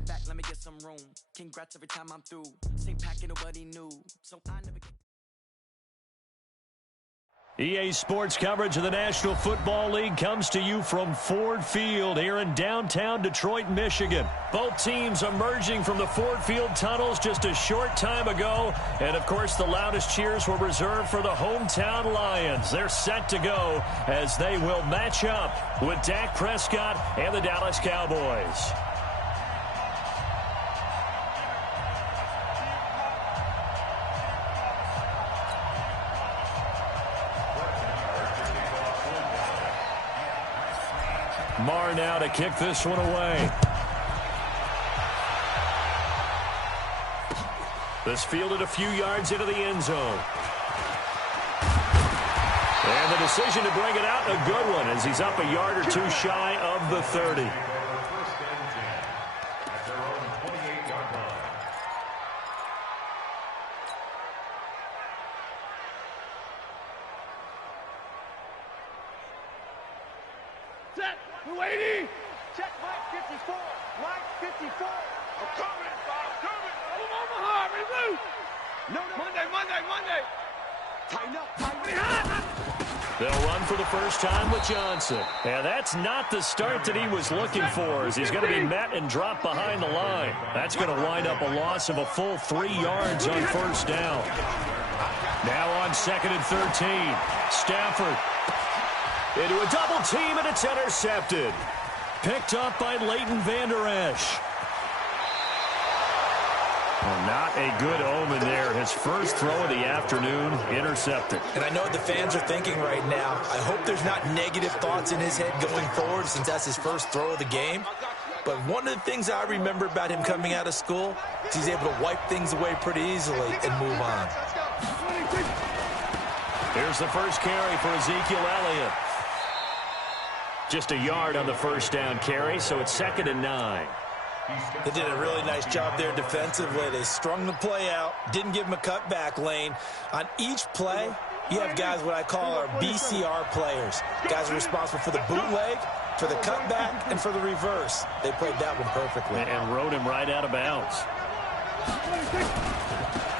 it back, let me get some room. Congrats every time I'm through. Same packet, nobody knew. So I never get... EA Sports coverage of the National Football League comes to you from Ford Field here in downtown Detroit, Michigan. Both teams emerging from the Ford Field tunnels just a short time ago. And, of course, the loudest cheers were reserved for the hometown Lions. They're set to go as they will match up with Dak Prescott and the Dallas Cowboys. Marr now to kick this one away. This fielded a few yards into the end zone. And the decision to bring it out, a good one, as he's up a yard or two shy of the 30. Set, 280. Check, Mike 54. Mike 54. I'm coming, Bob, coming. Omaha, ready, move. No. Monday. Tighten up. They'll run for the first time with Johnson. And that's not the start that he was looking for, as he's going to be met and dropped behind the line. That's going to wind up a loss of a full 3 yards on first down. Now on 2nd and 13. Stafford into a double team, and it's intercepted. Picked up by Leighton Vander Esch. Well, not a good omen there. His first throw of the afternoon, intercepted. And I know what the fans are thinking right now. I hope there's not negative thoughts in his head going forward, since that's his first throw of the game. But one of the things I remember about him coming out of school is he's able to wipe things away pretty easily and move on. Here's the first carry for Ezekiel Elliott. Just a yard on the first down carry, so it's 2nd and 9. They did a really nice job there defensively. They strung the play out, didn't give him a cutback lane. On each play, you have guys what I call our BCR players. Guys are responsible for the bootleg, for the cutback, and for the reverse. They played that one perfectly. And rode him right out of bounds.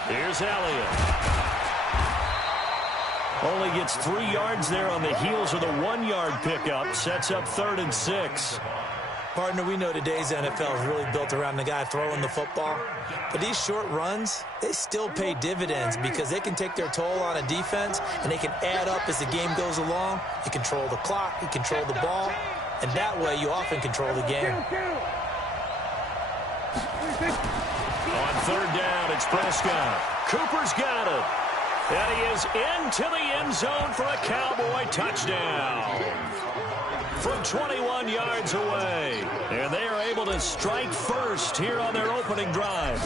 Here's Elliott. Only gets 3 yards there on the heels of the 1-yard pickup. Sets up 3rd and 6. Partner, we know today's NFL is really built around the guy throwing the football. But these short runs, they still pay dividends because they can take their toll on a defense, and they can add up as the game goes along. You control the clock, you control the ball, and that way you often control the game. On 3rd down, it's Prescott. Cooper's got it. And he is into the end zone for a Cowboy touchdown. From 21 yards away. And they are able to strike first here on their opening drive.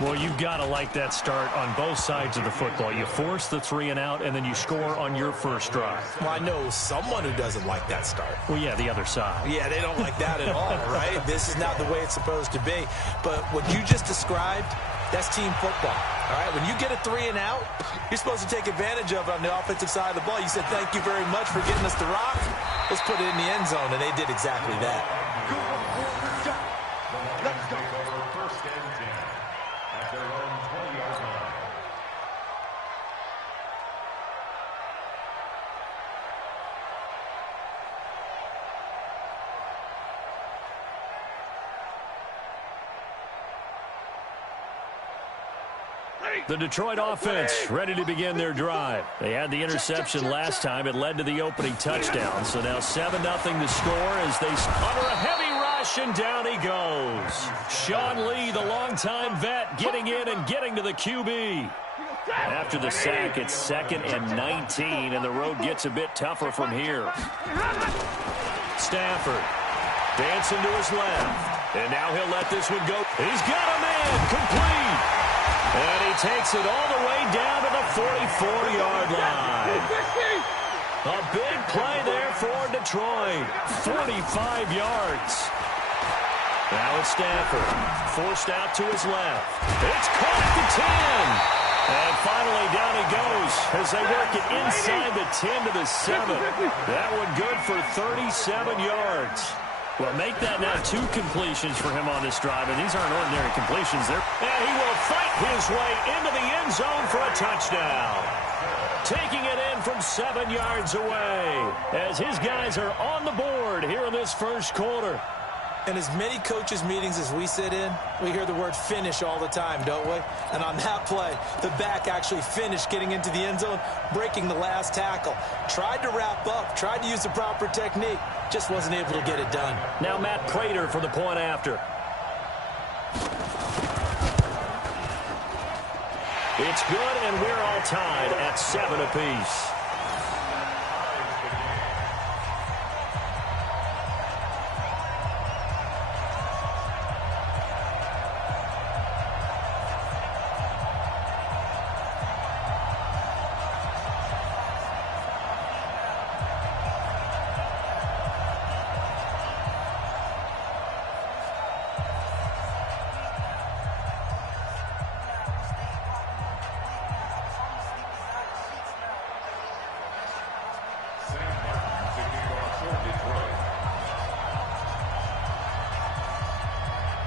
Well, you've got to like that start on both sides of the football. You force the 3 and out, and then you score on your first drive. Well, I know someone who doesn't like that start. Well, yeah, the other side. Yeah, they don't like that at all, right? This is not the way it's supposed to be. But what you just described, that's team football, all right? When you get a 3 and out, you're supposed to take advantage of it on the offensive side of the ball. You said, thank you very much for getting us the rock. Let's put it in the end zone, and they did exactly that. Let's go. The Detroit offense ready to begin their drive. They had the interception last time. It led to the opening touchdown. So now 7-0 to score as they under a heavy rush, and down he goes. Sean Lee, the longtime vet, getting in and getting to the QB. After the sack, it's 2nd and 19, and the road gets a bit tougher from here. Stafford dancing to his left, and now he'll let this one go. He's got a man complete. And he takes it all the way down to the 44-yard line. A big play there for Detroit. 45 yards. Now it's Stafford. Forced out to his left. It's caught at the 10. And finally down he goes as they work it inside the 10 to the 7. That one good for 37 yards. Well, make that now 2 completions for him on this drive, and these aren't ordinary completions. And he will fight his way into the end zone for a touchdown. Taking it in from 7 yards away as his guys are on the board here in this first quarter. In as many coaches' meetings as we sit in, we hear the word finish all the time, don't we? And on that play, the back actually finished getting into the end zone, breaking the last tackle. Tried to wrap up, tried to use the proper technique, just wasn't able to get it done. Now Matt Prater for the point after. It's good, and we're all tied at 7 apiece.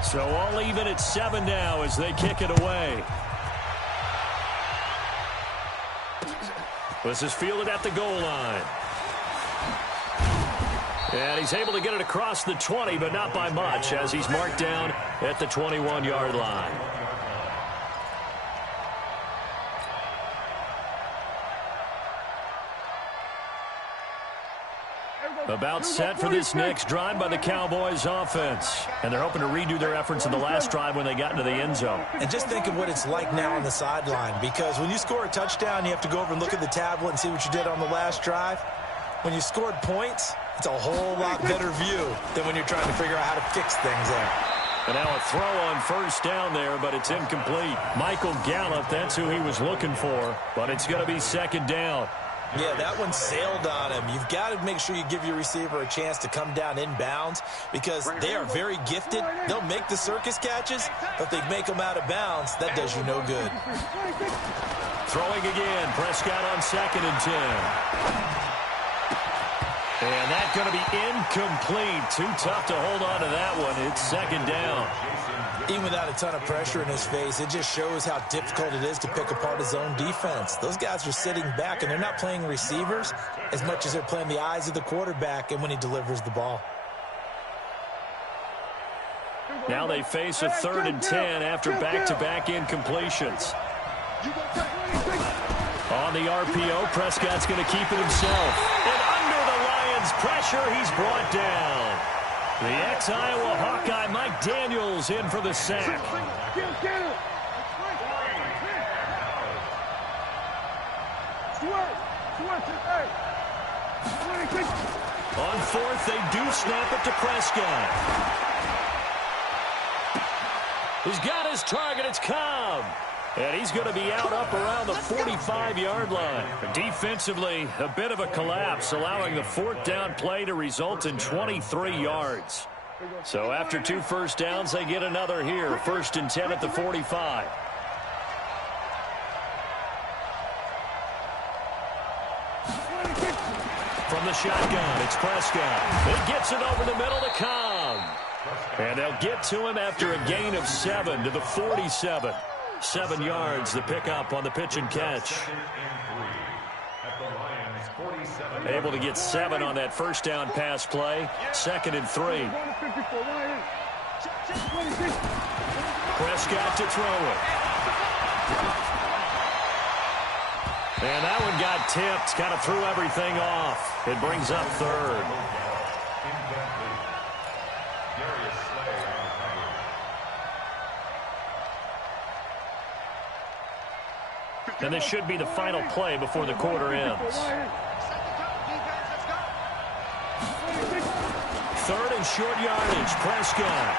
So all even at 7 now as they kick it away. This is fielded at the goal line. And he's able to get it across the 20, but not by much, as he's marked down at the 21-yard line. About set for this next drive by the Cowboys offense. And they're hoping to redo their efforts in the last drive when they got into the end zone. And just think of what it's like now on the sideline, because when you score a touchdown, you have to go over and look at the tablet and see what you did on the last drive. When you scored points, it's a whole lot better view than when you're trying to figure out how to fix things there. And now a throw on first down there, but it's incomplete. Michael Gallup, that's who he was looking for, but it's going to be second down. Yeah, that one sailed on him. You've got to make sure you give your receiver a chance to come down inbounds because they are very gifted. They'll make the circus catches, but they make them out of bounds. That does you no good. Throwing again. Prescott on 2nd and 10. And that's going to be incomplete. Too tough to hold on to that one. It's second down. Even without a ton of pressure in his face, it just shows how difficult it is to pick apart his own defense. Those guys are sitting back, and they're not playing receivers as much as they're playing the eyes of the quarterback and when he delivers the ball. Now they face a 3rd and 10 after back-to-back incompletions. On the RPO, Prescott's going to keep it himself. And under the Lions' pressure, he's brought down. The ex-Iowa Hawkeye, Mike Daniels, in for the sack. On 4th, they do snap it to Prescott. He's got his target. It's Cobb. And he's going to be out up around the 45-yard line. Defensively, a bit of a collapse, allowing the 4th down play to result in 23 yards. So after 2 first downs, they get another here. 1st and 10 at the 45. From the shotgun, it's Prescott. He gets it over the middle to Cobb. And they'll get to him after a gain of 7 to the 47. 7 yards, the pickup on the pitch and catch. Able to get 7 on that first down pass play. 2nd and 3. Prescott to throw it. And that one got tipped, kind of threw everything off. It brings up 3rd. And this should be the final play before the quarter ends. 3rd and short yardage, Prescott.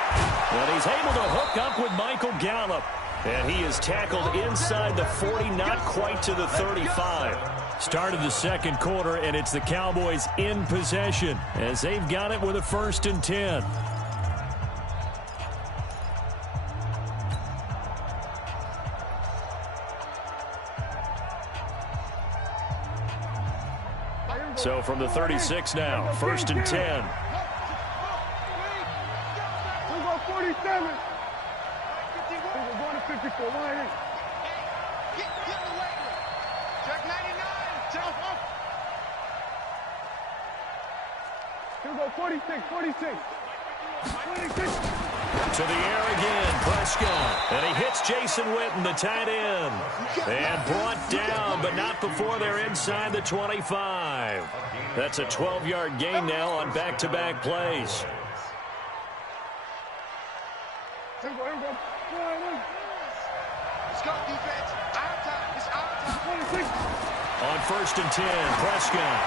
And he's able to hook up with Michael Gallup. And he is tackled inside the 40, not quite to the 35. Started the second quarter, and it's the Cowboys in possession as they've got it with a 1st and 10. So from the 36 now, 1st and 10. 47. We're going to 54. 188. Get the weight. Check 99. Check off. Here we go. 46. 46. 26. To the air again, Prescott. And he hits Jason Witten, the tight end. And brought down, but not before they're inside the 25. That's a 12-yard gain now on back-to-back plays. Here we go. Let's go, defense. Our time. It's our time. 26. On 1st and 10, Prescott.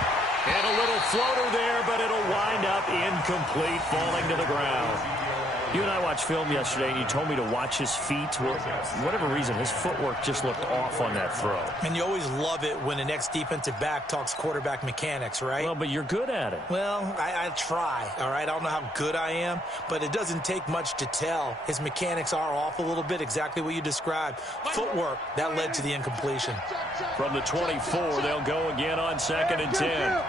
And a little floater there, but it'll wind up incomplete, falling to the ground. You and I watched film yesterday, and you told me to watch his feet. Well, for whatever reason, his footwork just looked off on that throw. And you always love it when an ex-defensive back talks quarterback mechanics, right? Well, but you're good at it. Well, I try, all right? I don't know how good I am, but it doesn't take much to tell. His mechanics are off a little bit, exactly what you described. Footwork, that led to the incompletion. From the 24, they'll go again on 2nd and 10.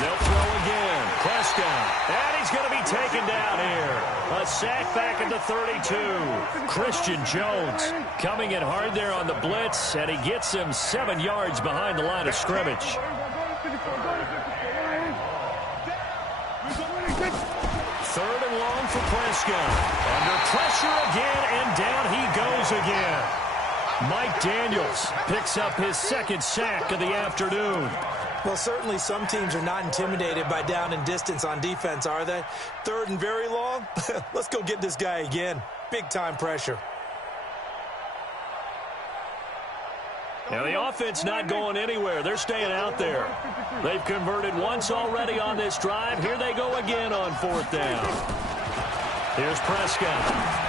They'll throw again. Prescott. And he's going to be taken down here. A sack back at the 32. Christian Jones coming in hard there on the blitz, and he gets him 7 yards behind the line of scrimmage. 3rd and long for Prescott. Under pressure again, and down he goes again. Mike Daniels picks up his 2nd sack of the afternoon. Well, certainly some teams are not intimidated by down and distance on defense, are they? 3rd and very long? Let's go get this guy again. Big-time pressure. Now, the offense not going anywhere. They're staying out there. They've converted once already on this drive. Here they go again on 4th down. Here's Prescott.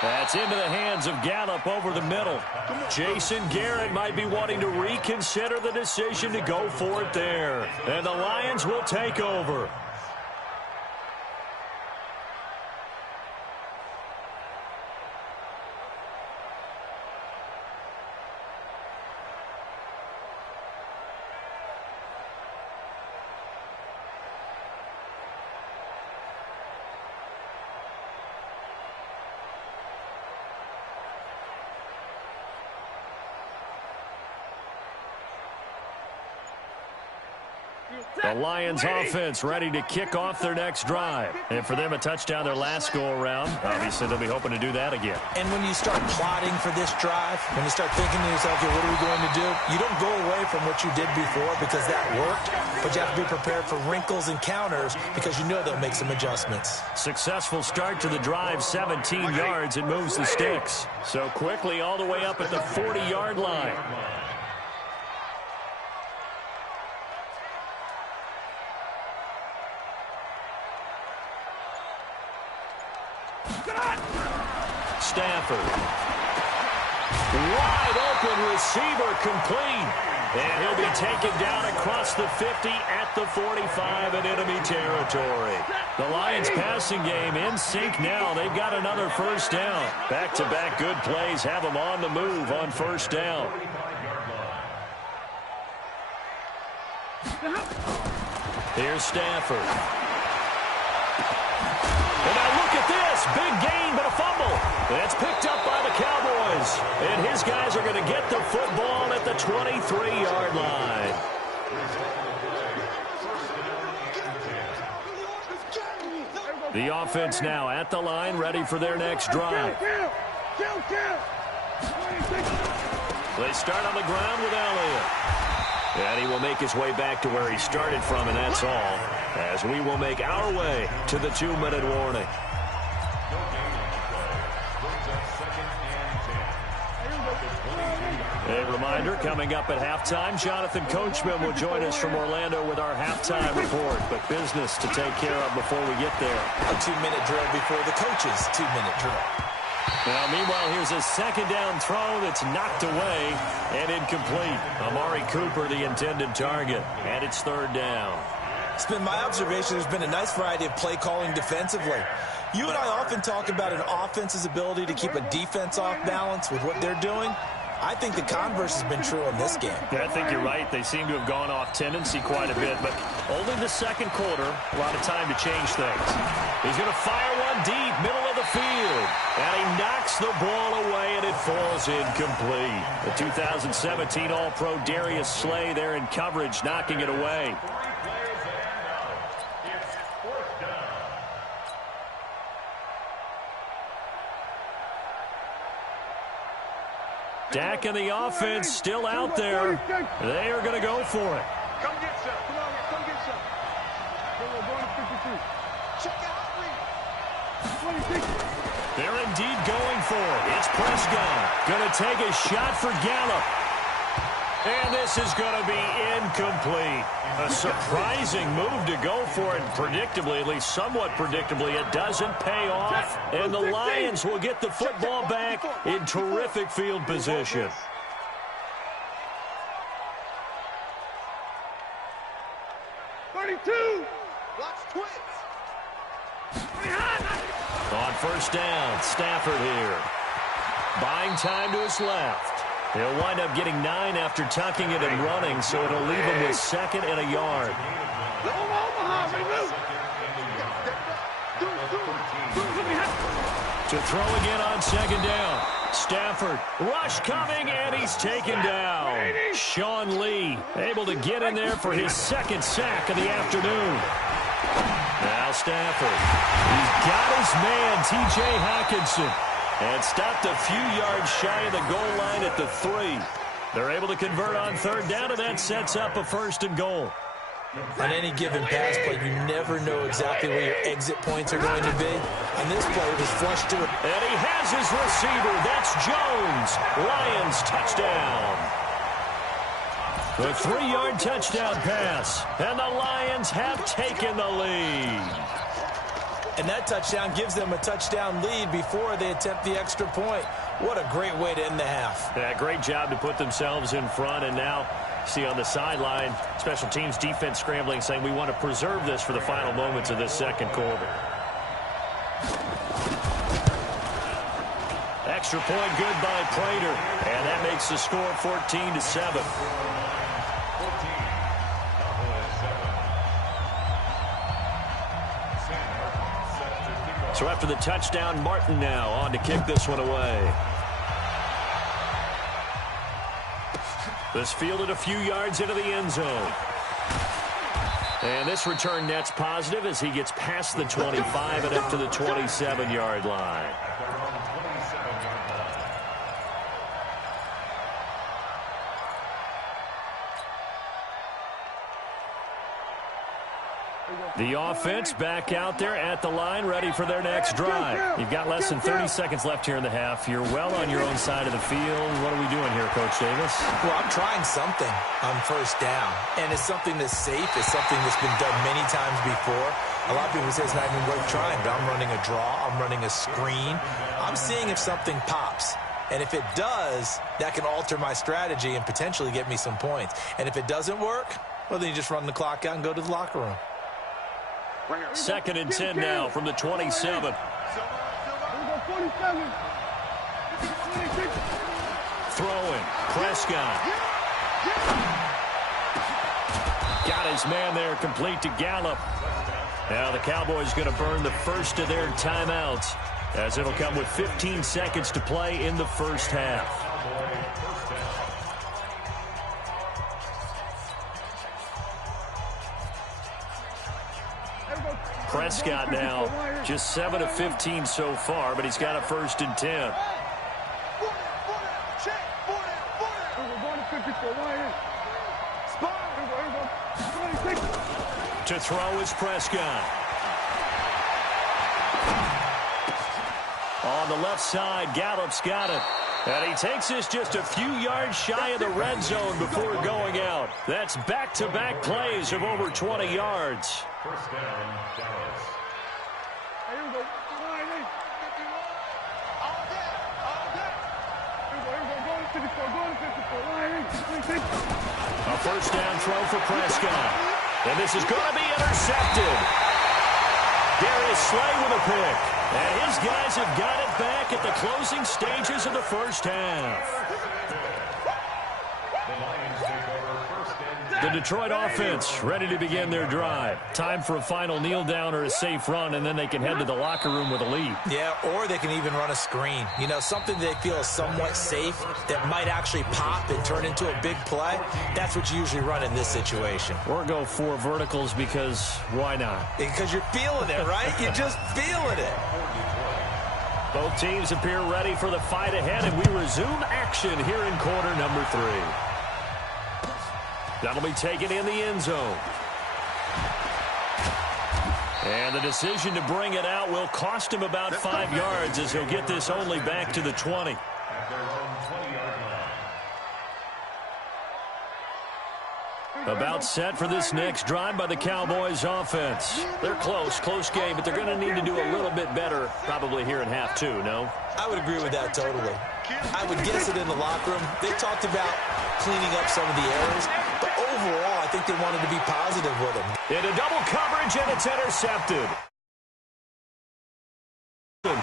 That's into the hands of Gallup over the middle. Jason Garrett might be wanting to reconsider the decision to go for it there. And the Lions will take over. The Lions offense ready to kick off their next drive. And for them, a touchdown their last go-around. Obviously, they'll be hoping to do that again. And when you start plotting for this drive, when you start thinking to yourself, okay, what are we going to do? You don't go away from what you did before because that worked, but you have to be prepared for wrinkles and counters because you know they'll make some adjustments. Successful start to the drive, 17 yards, and moves the sticks. So quickly all the way up at the 40-yard line. Stafford. Wide open receiver complete. And he'll be taken down across the 50 at the 45 in enemy territory. The Lions passing game in sync now. They've got another 1st down. Back-to-back good plays have them on the move on 1st down. Here's Stafford. And now look at this. Big gain, but a fumble. That's picked up by the Cowboys. And his guys are going to get the football at the 23-yard line. The offense now at the line, ready for their next drive. They start on the ground with Elliott. And he will make his way back to where he started from, and that's all, as we will make our way to the 2-minute warning. A reminder, coming up at halftime, Jonathan Coachman will join us from Orlando with our halftime report, but business to take care of before we get there. A 2-minute drill before the coach's 2-minute drill. Now, meanwhile, here's a 2nd down throw that's knocked away and incomplete. Amari Cooper, the intended target, and it's 3rd down. It's been my observation there's been a nice variety of play calling defensively. You and I often talk about an offense's ability to keep a defense off balance with what they're doing. I think the converse has been true in this game. I think you're right. They seem to have gone off tendency quite a bit, but only the second quarter, a lot of time to change things. He's going to fire one deep, middle of the field, and he knocks the ball away, and it falls incomplete. The 2017 All-Pro Darius Slay there in coverage, knocking it away. Dak and the offense still out there. They are going to go for it. Come get some. Come on, come get some. We're going to 52. Check out 26. They're indeed going for it. It's Prescott. Going to take a shot for Gallup. And this is going to be incomplete. A surprising move to go for it. Predictably, at least somewhat predictably, it doesn't pay off. And the Lions will get the football back in terrific field position. Watch twins. On first down, Stafford here. Buying time to his left. He'll wind up getting 9 after tucking it and running, so it'll leave him with 2nd and a yard. To throw again on 2nd down. Stafford, rush coming, and he's taken down. Sean Lee able to get in there for his 2nd sack of the afternoon. Now Stafford. He's got his man, T.J. Hockenson. And stopped a few yards shy of the goal line at the 3. They're able to convert on 3rd down, and that sets up a 1st and goal. On any given pass play, you never know exactly where your exit points are going to be. On this play, it was flushed to it. And he has his receiver. That's Jones. Lions touchdown. The 3-yard touchdown pass. And the Lions have taken the lead. And that touchdown gives them a touchdown lead before they attempt the extra point. What a great way to end the half. Yeah, great job to put themselves in front. And now, see on the sideline, special teams defense scrambling, saying we want to preserve this for the final moments of this 2nd quarter. Extra point good by Prater. And that makes the score 14-7. So after the touchdown, Martin now on to kick this one away. This fielded a few yards into the end zone. And this return net's positive as he gets past the 25 and up to the 27-yard line. The offense back out there at the line, ready for their next drive. You've got less than 30 seconds left here in the half. You're well on your own side of the field. What are we doing here, Coach Davis? Well, I'm trying something on 1st down. And it's something that's safe. It's something that's been done many times before. A lot of people say it's not even worth trying, but I'm running a draw. I'm running a screen. I'm seeing if something pops. And if it does, that can alter my strategy and potentially get me some points. And if it doesn't work, well, then you just run the clock out and go to the locker room. 2nd and 10 now from the 27. Throwing. Prescott. Got his man there, complete to Gallup. Now the Cowboys going to burn the first of their timeouts, as it'll come with 15 seconds to play in the 1st half. Prescott now just 7 of 15 so far, but he's got a 1st and 10. To throw is Prescott. On the left side, Gallup's got it. And he takes this just a few yards shy of the red zone before going out. That's back-to-back plays of over 20 yards. 1st down, Dallas. Here we go. A 1st down throw for Prescott. And this is going to be intercepted. Darius Slay with a pick. And his guys have got it back at the closing stages of the 1st half. The Detroit offense ready to begin their drive. Time for a final kneel down or a safe run, and then they can head to the locker room with a lead. Yeah, or they can even run a screen. You know, something they feel is somewhat safe that might actually pop and turn into a big play. That's what you usually run in this situation. Or go 4 verticals because why not? Because you're feeling it, right? You're just feeling it. Both teams appear ready for the fight ahead, and we resume action here in quarter number 3. That'll be taken in the end zone. And the decision to bring it out will cost him about 5 yards as he'll get this only back to the 20. About set for this next drive by the Cowboys offense. They're close game, but they're going to need to do a little bit better probably here in half 2, no? I would agree with that totally. I would guess it in the locker room. They talked about cleaning up some of the errors, but overall, I think they wanted to be positive with them. Into double coverage, and it's intercepted. And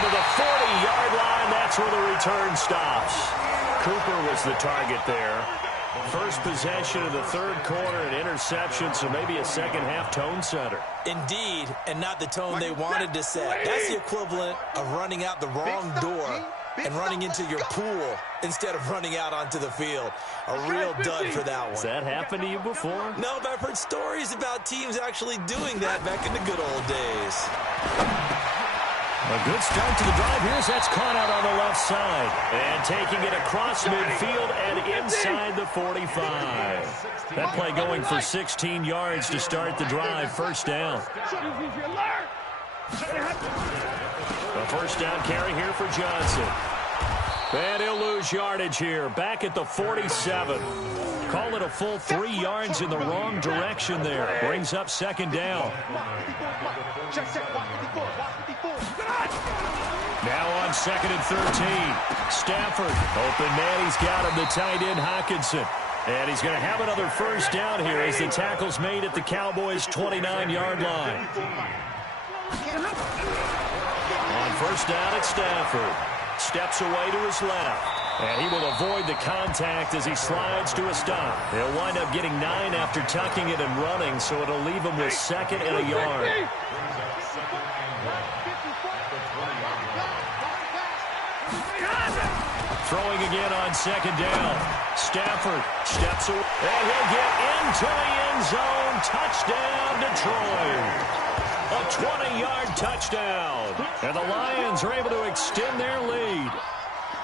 to the 40-yard line, that's where the return stops. Cooper was the target there. First possession of the third quarter, an interception, so maybe a second-half tone setter. Indeed, and not the tone they wanted to set. That's the equivalent of running out the wrong door and running into your pool instead of running out onto the field. A real dud for that one. Has that happened to you before? No, but I've heard stories about teams actually doing that back in the good old days. A good start to the drive. Here's that's caught out on the left side. And taking it across midfield and inside the 45. That play going for 16 yards to start the drive. First down. A first down carry here for Johnson. And he'll lose yardage here. Back at the 47. Call it a full 3 yards in the wrong direction there. Brings up second down. Now on 2nd and 13. Stafford. Open man. He's got him. The tight end, Hockenson. And he's going to have another first down here as the tackle's made at the Cowboys' 29-yard line. On first down, it's Stafford. Steps away to his left. And he will avoid the contact as he slides to a stop. He'll wind up getting 9 after tucking it and running, so it'll leave him with 2nd and a yard. Throwing again on 2nd down. Stafford steps away, and he'll get into the end zone. Touchdown, Detroit. A 20-yard touchdown. And the Lions are able to extend their lead.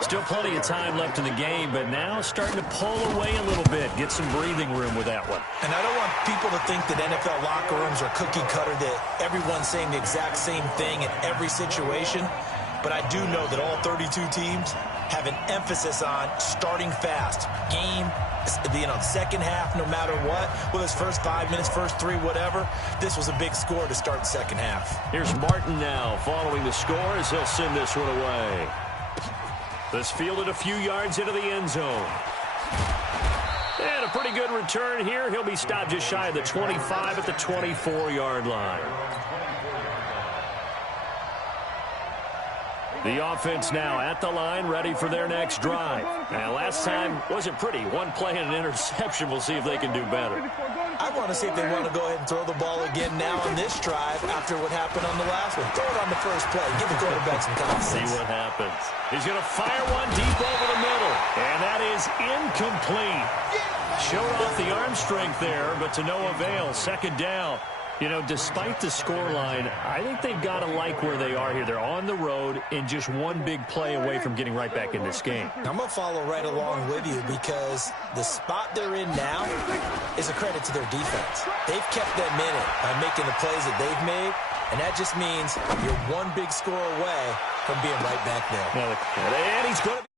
Still plenty of time left in the game, but now starting to pull away a little bit. Get some breathing room with that one. And I don't want people to think that NFL locker rooms are cookie cutter, that everyone's saying the exact same thing in every situation. But I do know that all 32 teams have an emphasis on starting fast. Game, second half, no matter what. Whether it's first 5 minutes, first 3, whatever. This was a big score to start the second half. Here's Martin now following the score as he'll send this one away. This fielded a few yards into the end zone. And a pretty good return here. He'll be stopped just shy of the 25 at the 24-yard line. The offense now at the line, ready for their next drive. And last time wasn't pretty. One play and an interception. We'll see if they can do better. I want to see if they want to go ahead and throw the ball again now on this drive after what happened on the last one. Throw it on the first play. Give the quarterback some confidence. See what happens. He's going to fire one deep over the middle. And that is incomplete. Showed off the arm strength there, but to no avail. Second down. You know, despite the scoreline, I think they've got to like where they are here. They're on the road and just one big play away from getting right back in this game. I'm going to follow right along with you because the spot they're in now is a credit to their defense. They've kept them in it by making the plays that they've made, and that just means you're one big score away from being right back there. And he's going to